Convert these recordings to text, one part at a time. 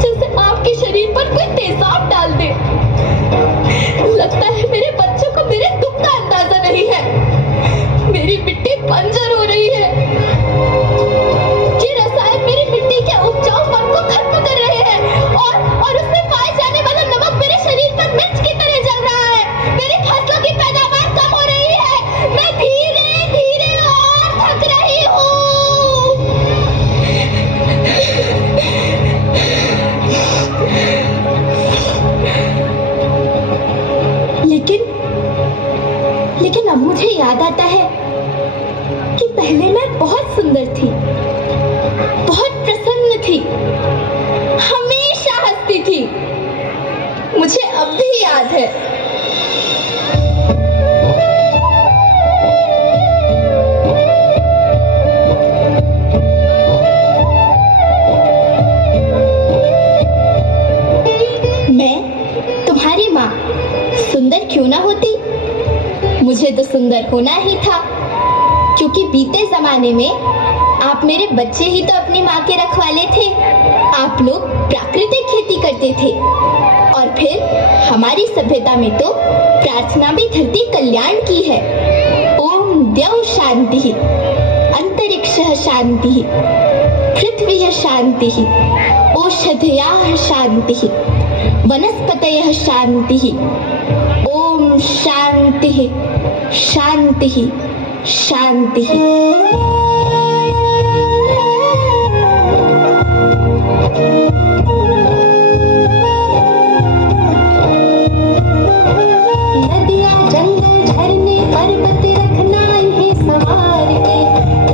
जैसे आपके शरीर पर कोई तेजाब डाल दे। लगता है मेरे बच्चों को मेरे दुख का अंदाजा नहीं है। मेरी मिट्टी बंजर हो रही है। ये रसायन मेरी मिट्टी के उपजाऊपन को खत्म कर रहे हैं और उसमें पाए जाने वाला नमक मेरे शरीर पर मिर्च की तरह जल रहा है। मेरी फसलों की पैदावार कम हो रही है। मैं धीरे धीरे और थक रही हूँ। लेकिन अब मुझे याद आता है कि पहले मैं बहुत सुंदर थी, बहुत प्रसन्न थी, हमेशा हंसती थी। मुझे अब भी याद है। मैं तुम्हारी माँ सुंदर क्यों ना होती, मुझे तो सुंदर होना ही था, क्योंकि बीते जमाने में आप मेरे बच्चे ही तो अपनी माँ के रखवाले थे। आप लोग प्राकृतिक खेती करते थे और फिर हमारी सभ्यता में तो प्रार्थना भी धरती कल्याण की है। ओम द्यौ शांति, अंतरिक्षः शांति, पृथ्वी शांति, औषधयः शांति, वनस्पतयः शांति। ओम शांति शांति शांति। नदियाँ जंगल झरने पर्वत रखना इन्हें संवार के,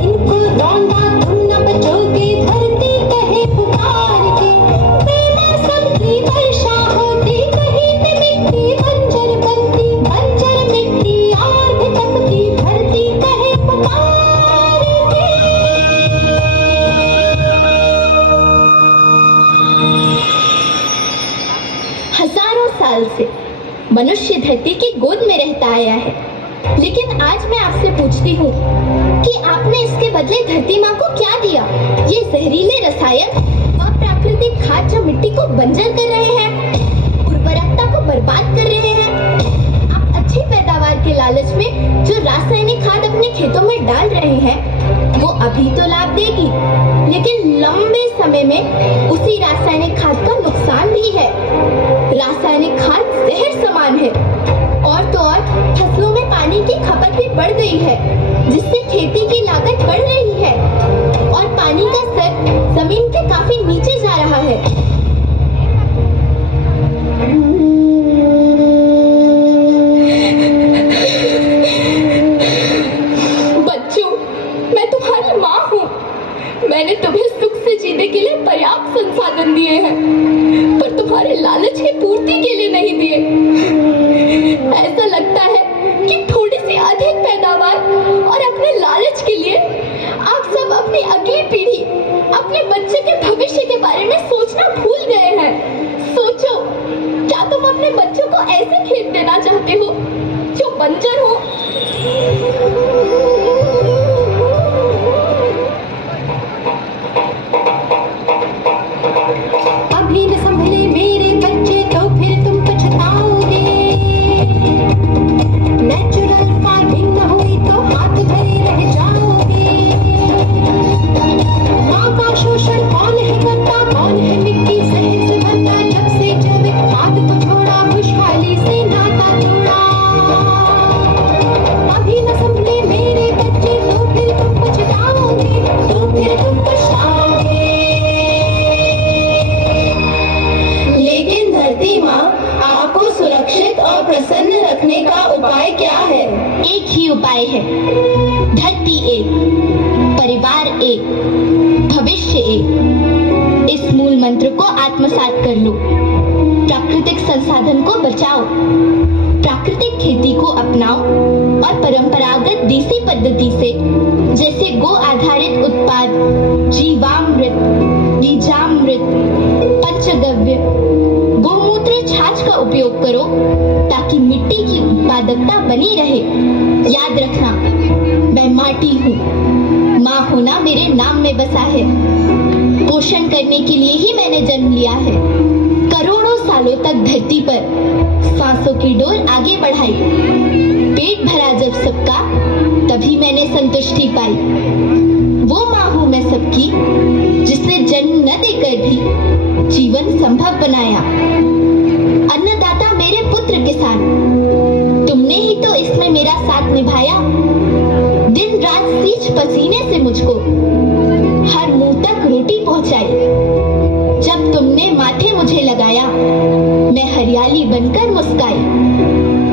इनको रौंदा तुम न बचोगे धरती कहे पुकार के। बेमौसम की वर्षा होती कहीं पे मिट्टी बंजर बनती, बंजर मिट्टी और भी तपती धरती कहे पुकार के। हजारों साल से मनुष्य धरती की गोद में रहता आया है, लेकिन आज मैं आपसे पूछती हूँ कि आपने इसके बदले धरती माँ को क्या दिया? ये जहरीले रसायन और प्राकृतिक खाद जो मिट्टी को बंजर कर रहे हैं, उर्वरकता को बर्बाद कर रहे हैं। आप अच्छी पैदावार के लालच में जो रासायनिक खाद अपने खेतों में डाल रहे हैं, वो अभी तो लाभ देगी, लेकिन लंबे समय में उसी रासायनिक खाद का नुकसान भी है। रासायनिक खाद जहर समान है, और तो और फसलों में पानी की खपत भी बढ़ गई है, जिससे खेती की लागत बढ़ रही है और पानी का स्तर जमीन के काफी नीचे जा रहा है। बच्चों, मैं तुम्हारी माँ हूँ। मैंने तुम्हें सुख से जीने के लिए पर्याप्त संसाधन दिए हैं, पर तुम्हारे लालच की पूर्ति के लिए नहीं दिए। ऐसा लगता है कि थोड़ी सी अधिक पैदावार और अपने लालच के लिए आप सब अपनी अगली पीढ़ी, अपने बच्चे के भविष्य के बारे में सोचना भूल गए हैं। सोचो, क्या तुम अपने बच्चों को ऐसे खेत देना चाहते हो जो बंजर हो? अभी न संभले मेरे बच्चे तो फिर तुम पछताओगे। नेचुरल फार्मिंग न हुई तो हाथ धरे रह जाओगे। माँ का शोषण कौन है करता, कौन है मिट्टी सहज से भरता, जब से जैविक खाद को छोड़ा खुशहाली से नाता जोड़ा। अभी न संभले मेरे बच्चे तो फिर तुम पछताओगे, तो फिर तुम पछताओगे। लेकिन धरती माँ, आपको सुरक्षित और प्रसन्न रखने का उपाय क्या है? एक ही उपाय है, धरती एक, परिवार एक, भविष्य एक। इस मूल मंत्र को आत्मसात कर लो। प्राकृतिक संसाधन को बचाओ, प्राकृतिक खेती को अपनाओ और परंपरागत देसी पद्धति से, जैसे गो आधारित उत्पाद, जीवामृत, बीजामृत, पंचगव्य, गोमूत्र, छाछ का उपयोग करो, ताकि मिट्टी की उत्पादकता बनी रहे। याद रखना, मैं माटी हूँ, माँ होना मेरे नाम में बसा है। पोषण करने के लिए ही मैंने जन्म लिया है। करोड़ों सालों तक धरती पर सांसों की डोर आगे बढ़ाई। पेट भरा जब सबका, तभी मैंने संतुष्टि पाई। वो माँ हूं मैं सबकी, जिसने जन्म न देकर भी जीवन संभव बनाया। अन्नदाता मेरे पुत्र किसान, तुमने ही तो इसमें मेरा साथ निभाया। दिन रात सींच पसीने से मुझको हर मुंह तक रोटी पहुंचाई। जब तुमने माथे मुझे लगाया, मैं हरियाली बनकर मुस्काई।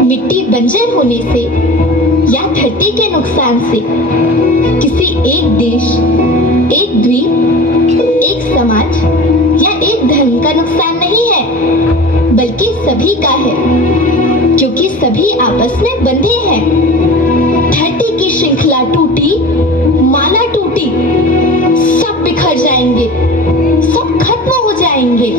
मिट्टी बंजर होने से या धरती के नुकसान से किसी एक देश, एक द्वीप, एक समाज या एक धर्म का नुकसान नहीं है, बल्कि सभी का है, क्योंकि सभी आपस में बंधे हैं। धरती की श्रृंखला टूटी, माला टूटी, सब बिखर जाएंगे, सब खत्म हो जाएंगे।